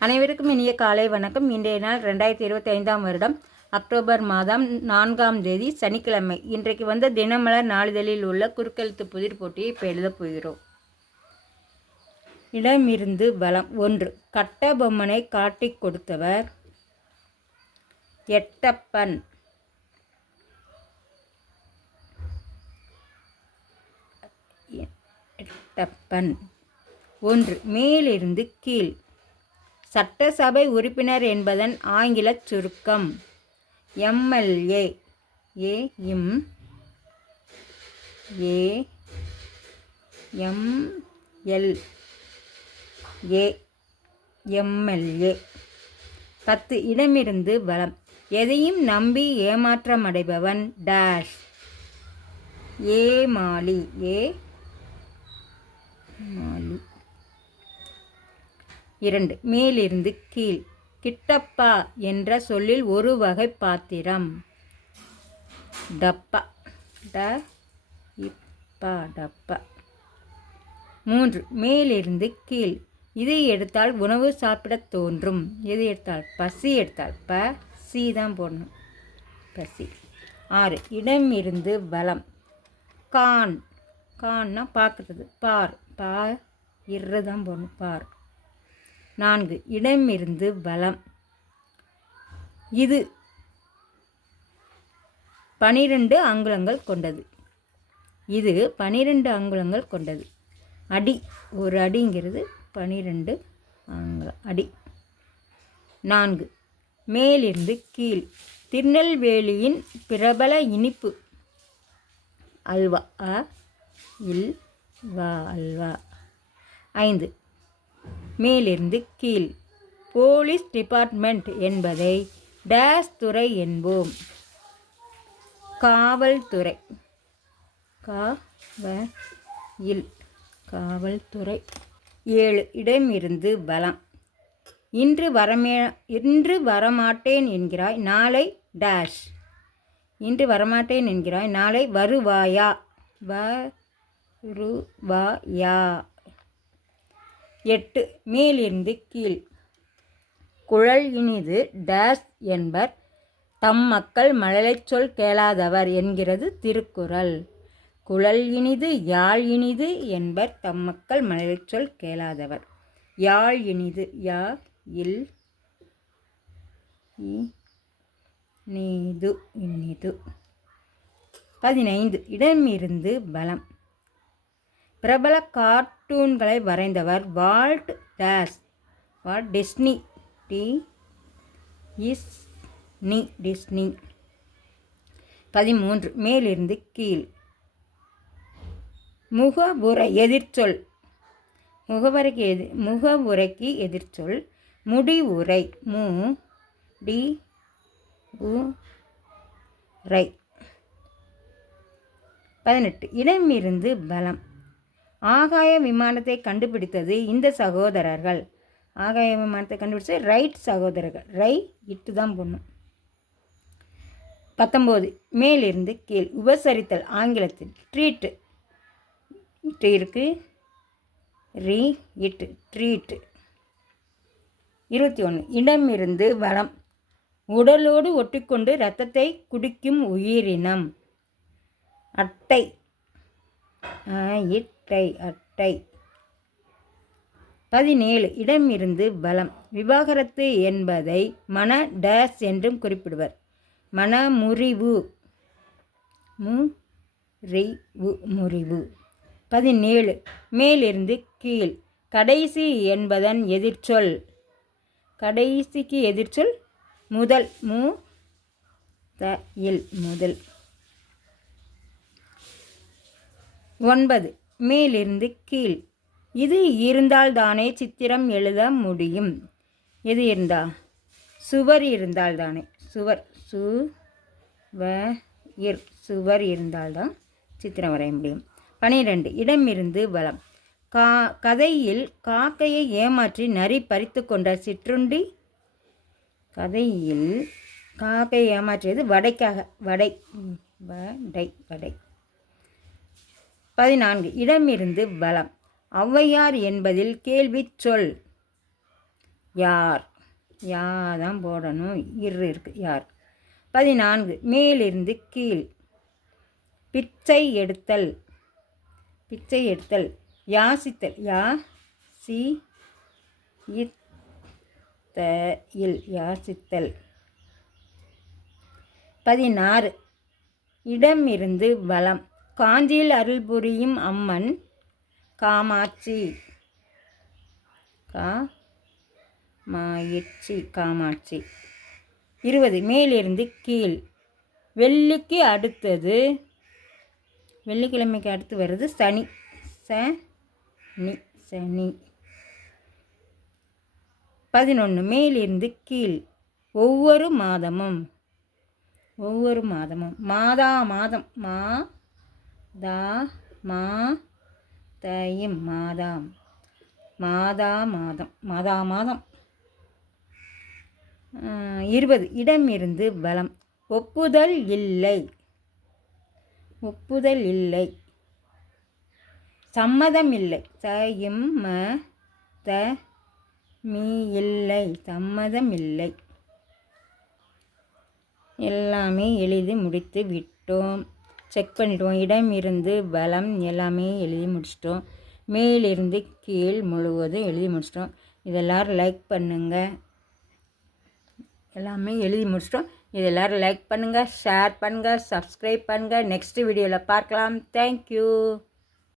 அனைவருக்கும் இனிய காலை வணக்கம். இன்றைய நாள் 2025 வருடம் அக்டோபர் மாதம் 4ஆம் தேதி சனிக்கிழமை. இன்றைக்கு வந்த தினமலர் நாளிதழில் உள்ள குறுக்கெழுத்து புதிர் போட்டியை இப்போ எழுதப் போகிறோம். இடமிருந்து பலம். 1. கட்டபொம்மனை காட்டிக் கொடுத்தவர் எட்டப்பன். எட்டப்பன். 1. மேலிருந்து கீழ். சட்டசபை உறுப்பினர் என்பதன் ஆங்கில சுருக்கம் எம்எல்ஏ. எம்எல்ஏ. 10. இடமிருந்து பலம். எதையும் நம்பி ஏமாற்றமடைபவன் டேஷ். ஏமாளி. 2. மேலிருந்து கீழ். கிட்டப்பா என்ற சொல்லில் ஒரு வகை பாத்திரம் டப்பா. டப்பா. 3. மேலிருந்து கீழ். இதை எடுத்தால் உணவு சாப்பிடத் தோன்றும். எது எடுத்தால்? பசி எடுத்தால் சி தான் போடணும், பசி. 6. இடம் இருந்து பலம். கான்னா பார்க்குறது, பார் இரு தான் போடணும், பார். 4. இடமிருந்து பலம். இது 12 அங்குலங்கள் கொண்டது. இது 12 அங்குலங்கள் கொண்டது. அடி. ஒரு அடிங்கிறது 12 அங்குலம் அடி. 4. மேலிருந்து கீழ். திருநெல்வேலியின் பிரபல இனிப்பு அல்வா. அல்வா. 5. மேலிருந்து கீழ். போலீஸ் டிபார்ட்மெண்ட் என்பதை டேஸ் துறை என்போம். காவல்துறை. காவல்துறை. 7. இடமிருந்து பலம். இன்று வரமாட்டேன் என்கிறாய், நாளை டேஷ். இன்று வரமாட்டேன் என்கிறாய், நாளை வருவாயா. 8. மேலிருந்து கீழ். குழல் இனிது டேஷ் என்பர் தம் மக்கள் மழலைச் சொல் கேளாதவர் என்கிறது திருக்குறள். குழல் இனிது யாழ் இனிது என்பர் தம் மக்கள் மழலைச் சொல் கேளாதவர். யாழ் இனிது. இனிது. 15. இடமிருந்து பலம். பிரபல கார்ட்டூன்களை வரைந்தவர் வால்ட் டேஷ். டிஸ்னி. டிஸ்னி. 13. மேலிருந்து கீழ். முகவுரை எதிர்ச்சொல். முகவுரைக்கு எதிர்ச்சொல் முடிவுரை. உரை. 18. இடமிருந்து பலம். ஆகாய விமானத்தை கண்டுபிடித்தது இந்த சகோதரர்கள். ஆகாய விமானத்தை கண்டுபிடிச்சது ரைட் சகோதரர்கள். இட்டு தான் போடணும். 19. மேலிருந்து கீழ். உபசரித்தல் ஆங்கிலத்தில் ட்ரீட். இட்டு இருக்கு, ட்ரீட். 21. இடமிருந்து பலம். உடலோடு ஒட்டிக்கொண்டு இரத்தத்தை குடிக்கும் உயிரினம் அட்டை. அட்டை. 17. இடமிருந்து பலம். விவாகரத்து என்பதை மன டேஷ் என்றும் குறிப்பிடுவர். மனமுறிவு. முறிவு. 17. மேலிருந்து கீழ். கடைசி என்பதன் எதிர்ச்சொல். கடைசிக்கு எதிர்ச்சொல் முதல். முதல். 9. மேலிருந்து கீழ். இது இருந்தால்தானே சித்திரம் எழுத முடியும். எது இருந்தா? சுவர் இருந்தால்தானே. சுவர் இருந்தால்தான் சித்திரம் வரைய முடியும். 12. இடமிருந்து பலம். கதையில் காக்கையை ஏமாற்றி நரி பறித்து கொண்ட சிற்றுண்டி. கதையில் காக்கையை ஏமாற்றியது வடைக்காக. வடை. 14. இடமிருந்து பலம். ஔவையார் என்பதில் கேள்வி சொல். யார். யா தான் போடணும். இருக்குது யார். 14 மேலிருந்து கீழ். பிச்சை எடுத்தல். பிச்சை எடுத்தல். யாசித்தல். யா சி இல் யாசித்தல். 16 இடமிருந்து வலம். காஞ்சியில் அருள் புரியும் அம்மன் காமாட்சி. காமாட்சி. 20 மேலிருந்து கீழ். வெள்ளிக்கு அடுத்தது, வெள்ளிக்கிழமைக்கு அடுத்து வருது சனி. சனி. 11 மேலிருந்து கீழ். ஒவ்வொரு மாதமும். மாதா மாதம். மாதம். 20 இடமிருந்து வலம். ஒப்புதல் இல்லை. சம்மதம் இல்லை. சம்மதம் இல்லை. எல்லாமே எழுதி முடித்து விட்டோம். செக் பண்ணிவிடுவோம். இடம் இருந்து வலம் எல்லாமே எழுதி முடிச்சிட்டோம். மேலிருந்து கீழ் முழுவதும் எழுதி முடிச்சிட்டோம். இதெல்லாரும் லைக் பண்ணுங்கள். எல்லாமே எழுதி முடிச்சிட்டோம். இது எல்லோரும் லைக் பண்ணுங்கள், ஷேர் பண்ணுங்கள், சப்ஸ்கிரைப் பண்ணுங்கள். நெக்ஸ்ட் வீடியோவில் பார்க்கலாம். தேங்க்யூ.